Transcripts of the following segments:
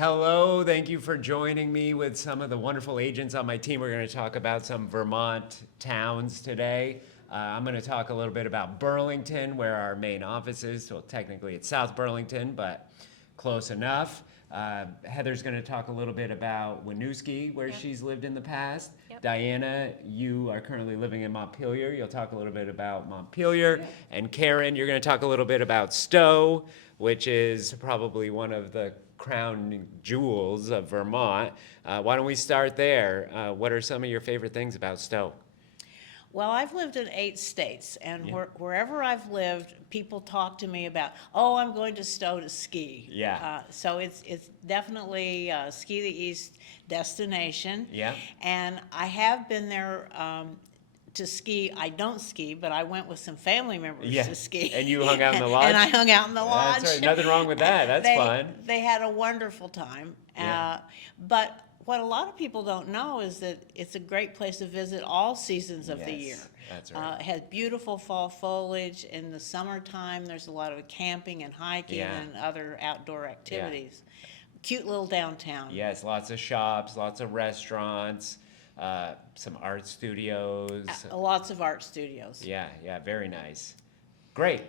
Hello, thank you for joining me with some of the wonderful agents on my team. We're going to talk about some Vermont towns today. I'm going to talk a little bit about Burlington, where our main office is. So technically it's South Burlington, but close enough. Heather's going to talk a little bit about Winooski, where she's lived in the past. Diana, you are currently living in Montpelier. You'll talk a little bit about Montpelier. And Karen, you're going to talk a little bit about Stowe, which is probably one of the crown jewels of Vermont. Why don't we start there? What are some of your favorite things about Stowe? Well, I've lived in 8 states, and wherever I've lived, people talk to me about, oh, I'm going to Stowe to ski. Yeah. So it's definitely a Ski the East destination. Yeah. And I have been there to ski. I don't ski, but I went with some family members to ski. And you hung out in the lodge? And I hung out in the lodge. That's right. Nothing wrong with that. That's fun. They had a wonderful time. Yeah. But what a lot of people don't know is that it's a great place to visit all seasons of the year. That's right. It has beautiful fall foliage. In the summertime, there's a lot of camping and hiking and other outdoor activities. Cute little downtown. Yes, lots of shops, lots of restaurants, some art studios. Lots of art studios. Yeah, very nice. Great.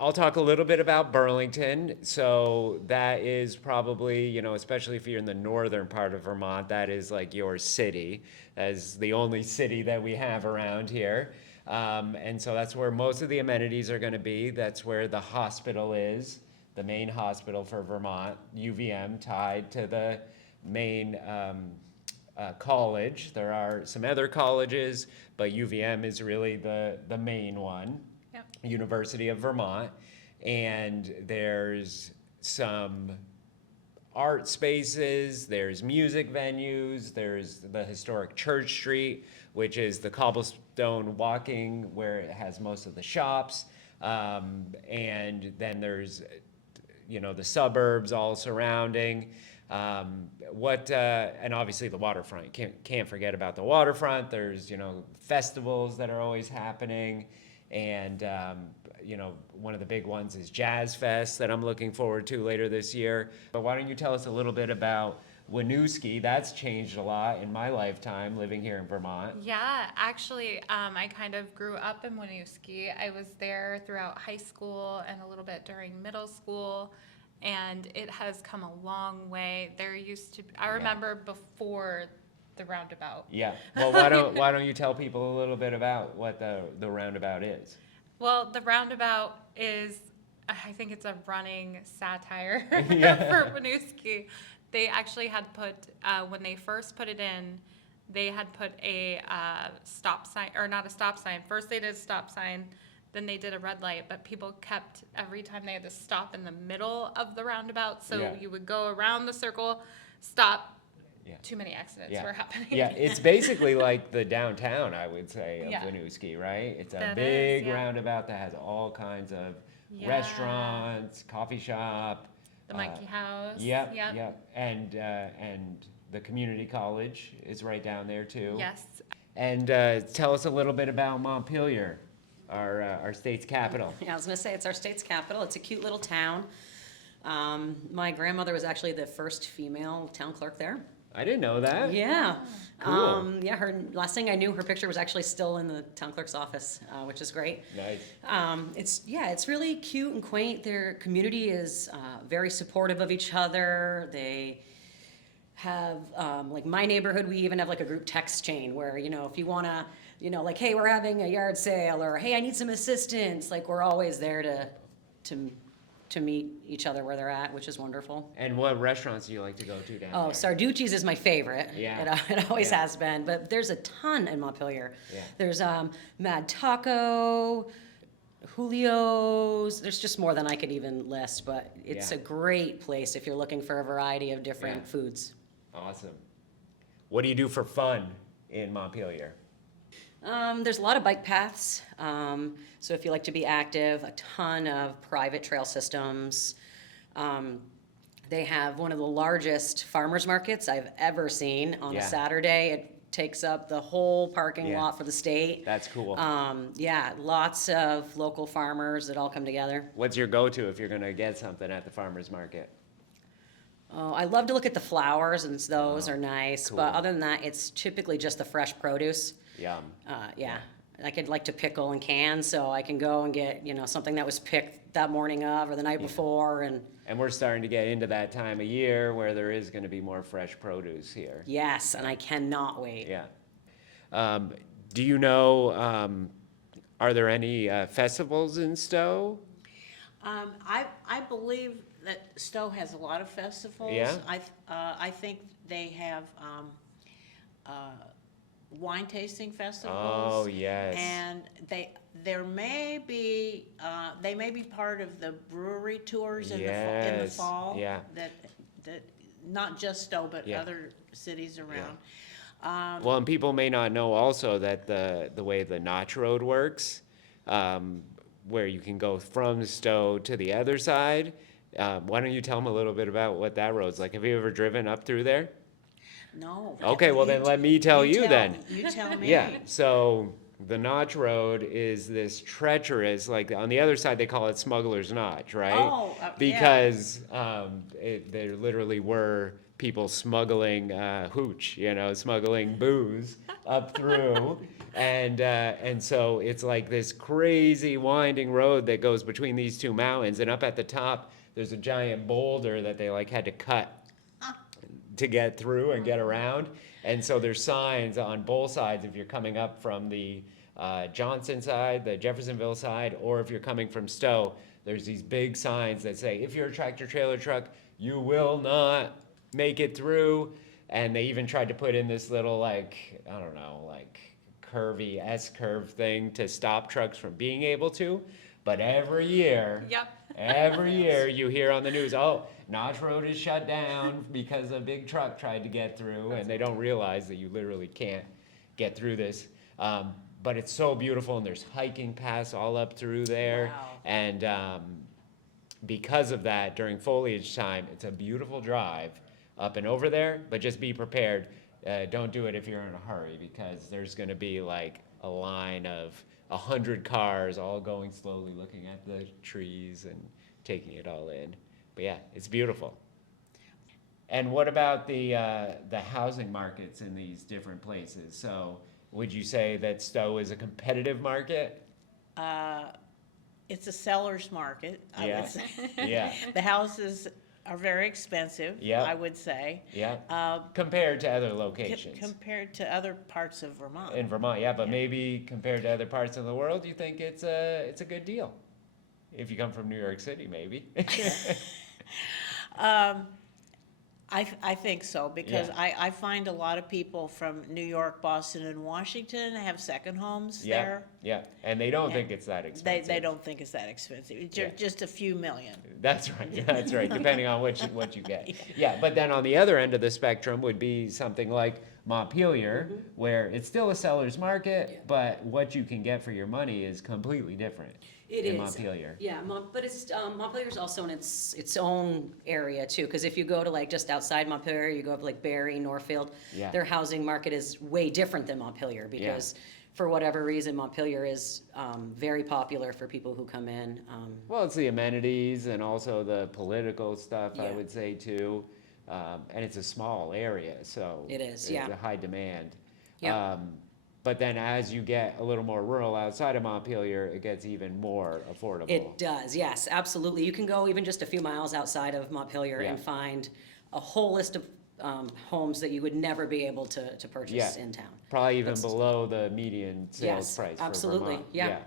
I'll talk a little bit about Burlington. So that is probably, especially if you're in the northern part of Vermont, that is like your city. That is the only city that we have around here. And so that's where most of the amenities are going to be. That's where the hospital is, the main hospital for Vermont, UVM, tied to the main college. There are some other colleges, but UVM is really the main one. University of Vermont, and there's some art spaces, there's music venues, there's the historic Church Street, which is the cobblestone walking where it has most of the shops, and then there's the suburbs all surrounding. And obviously the waterfront, can't forget about the waterfront. There's festivals that are always happening. And, one of the big ones is Jazz Fest that I'm looking forward to later this year. But why don't you tell us a little bit about Winooski? That's changed a lot in my lifetime living here in Vermont. Yeah, actually, I kind of grew up in Winooski. I was there throughout high school and a little bit during middle school. And it has come a long way. There used to, I remember before the roundabout. Yeah. Well, why don't you tell people a little bit about what the roundabout is? Well, the roundabout is, I think it's a running satire for Winooski. They actually had put, when they first put it in, they had put a stop sign, or not a stop sign. First they did a stop sign, then they did a red light, but people kept, every time they had to stop in the middle of the roundabout, so you would go around the circle, stop. Too many accidents were happening. Yeah, it's basically like the downtown, I would say, of Winooski, right? It's a big roundabout that has all kinds of restaurants, coffee shop. The Monkey House. Yep. And the community college is right down there too. Yes. And tell us a little bit about Montpelier, our state's capital. Yeah, I was going to say it's our state's capital. It's a cute little town. My grandmother was actually the first female town clerk there. I didn't know that. Yeah. Cool. Her last thing I knew, her picture was actually still in the town clerk's office, which is great. Nice. It's really cute and quaint. Their community is very supportive of each other. They have, like my neighborhood, we even have like a group text chain where, if you want to, like, hey, we're having a yard sale, or hey, I need some assistance. Like, we're always there to meet each other where they're at, which is wonderful. And what restaurants do you like to go to down there? Oh, Sarducci's is my favorite. Yeah. It always has been, but there's a ton in Montpelier. Yeah. There's Mad Taco, Julio's. There's just more than I could even list, but it's a great place if you're looking for a variety of different foods. Awesome. What do you do for fun in Montpelier? There's a lot of bike paths, so if you like to be active, a ton of private trail systems. They have one of the largest farmers markets I've ever seen on a Saturday. It takes up the whole parking lot for the state. That's cool. Lots of local farmers that all come together. What's your go-to if you're going to get something at the farmer's market? Oh, I love to look at the flowers, and those are nice, but cool. other than that, it's typically just the fresh produce. Yum. Yeah, I could like to pickle and can, so I can go and get, something that was picked that morning of or the night before, and And we're starting to get into that time of year where there is going to be more fresh produce here. yes, and I cannot wait. Yeah. Do you know, are there any festivals in Stowe? I believe that Stowe has a lot of festivals. Yeah? I think they have, wine tasting festivals. Oh, yes. And they may be part of the brewery tours in the Yes, fall. yeah. That, not just Stowe, but Yeah. other cities around. Well, and people may not know also that the way the Notch Road works, where you can go from Stowe to the other side. Why don't you tell them a little bit about what that road's like? Have you ever driven up through there? No. Okay, well then let me tell you then. You tell me. Yeah, so the Notch Road is this treacherous, like on the other side they call it Smuggler's Notch, right? Oh, yeah. Because there literally were people smuggling hooch, smuggling booze up through. And so it's like this crazy winding road that goes between these two mountains. And up at the top, there's a giant boulder that they like had to cut to get through and get around. And so there's signs on both sides if you're coming up from the Johnson side, the Jeffersonville side, or if you're coming from Stowe, there's these big signs that say, if you're a tractor trailer truck, you will not make it through. And they even tried to put in this little curvy S-curve thing to stop trucks from being able to. But every year, Yep. every year you hear on the news, oh, Notch Road is shut down because a big truck tried to get through, and they don't realize that you literally can't get through this. But it's so beautiful, and there's hiking paths all up through there. Wow. And because of that, during foliage time, it's a beautiful drive up and over there, but just be prepared. Don't do it if you're in a hurry, because there's gonna be like a line of 100 cars all going slowly, looking at the trees and taking it all in. But yeah, it's beautiful. And what about the housing markets in these different places? So would you say that Stowe is a competitive market? It's a seller's market, I Yeah. would say. Yeah. The houses are very expensive, Yep. I would say. Yeah, compared to other locations. Compared to other parts of Vermont. In Vermont, yeah, but maybe compared to other parts of the world, you think it's a good deal? If you come from New York City, maybe. I think so, because Yeah. I find a lot of people from New York, Boston, and Washington have second homes Yeah, there. yeah, and they don't Yeah. think it's that expensive. They don't think it's that expensive. It's Yeah. just a few million. That's right, that's right, depending on what you get. Yeah, but then on the other end of the spectrum would be something like Montpelier, where it's still a seller's market, but what you can get for your money is completely different It in is. Montpelier. Yeah, but it's Montpelier's also in its own area too. Because if you go to like just outside Montpelier, you go up like Barrie, Northfield. Yeah. Their housing market is way different than Montpelier because for whatever reason Montpelier is very popular for people who come in. Well, it's the amenities and also the political stuff, I Yeah. would say too. And it's a small area, so. It is, it's yeah. a high demand. Yeah. But then as you get a little more rural outside of Montpelier, it gets even more affordable. It does, yes, absolutely. You can go even just a few miles outside of Montpelier and Yeah. find a whole list of homes that you would never be able to purchase Yeah. in town. Probably even below the median sales Yes, price for absolutely, Vermont. yeah.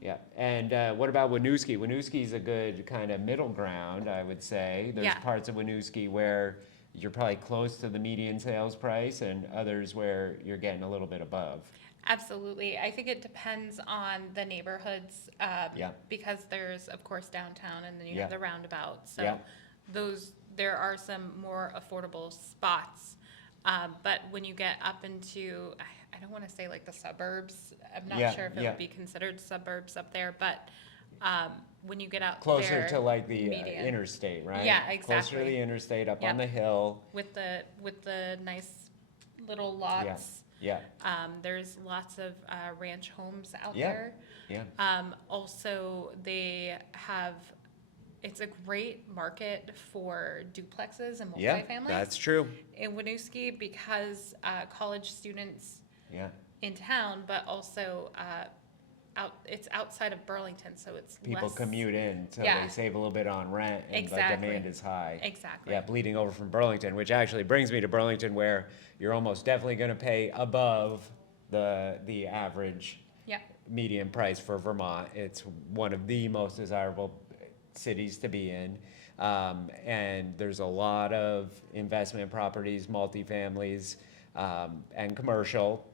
Yeah, and what about Winooski? Winooski's a good kind of middle ground, I would say. There's Yeah. parts of Winooski where you're probably close to the median sales price and others where you're getting a little bit above. Absolutely. I think it depends on the neighborhoods, Yeah. because there's, of course, downtown and then you Yeah. have the roundabout. Yeah. So there are some more affordable spots. But when you get up into, I don't want to say like the suburbs, I'm Yeah, not sure if it yeah. would be considered suburbs up there, but when you get out Closer there, to like the median. interstate, right? Yeah, Closer to exactly. the interstate, up Yep. on the hill. with the nice little lots. Yeah, There's lots of ranch homes out Yeah. there. yeah, Also, they have it's a great market for duplexes and Yeah, multifamilies. that's true. In Winooski, because college students Yeah. in town, but also it's outside of Burlington, so it's People less. commute in, so Yeah. they save a little bit on rent, and the Exactly. demand is high. Exactly. Yeah, bleeding over from Burlington, which actually brings me to Burlington, where you're almost definitely going to pay above the average Yeah. median price for Vermont. It's one of the most desirable cities to be in. And there's a lot of investment properties, multifamilies, and commercial,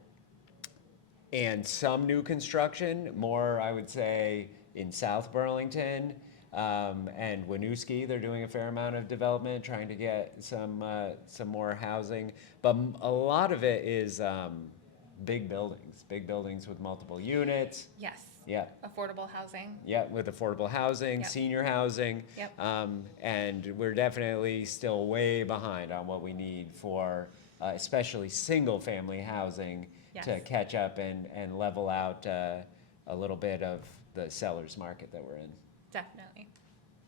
and some new construction, more, I would say, in South Burlington, and Winooski. They're doing a fair amount of development, trying to get some more housing. But a lot of it is big buildings with multiple units. Yes. Yeah. Affordable housing. Yeah, with affordable housing, Yep. senior housing. Yep. And we're definitely still way behind on what we need for especially single-family housing to Yes. catch up and level out a little bit of the seller's market that we're in. Definitely.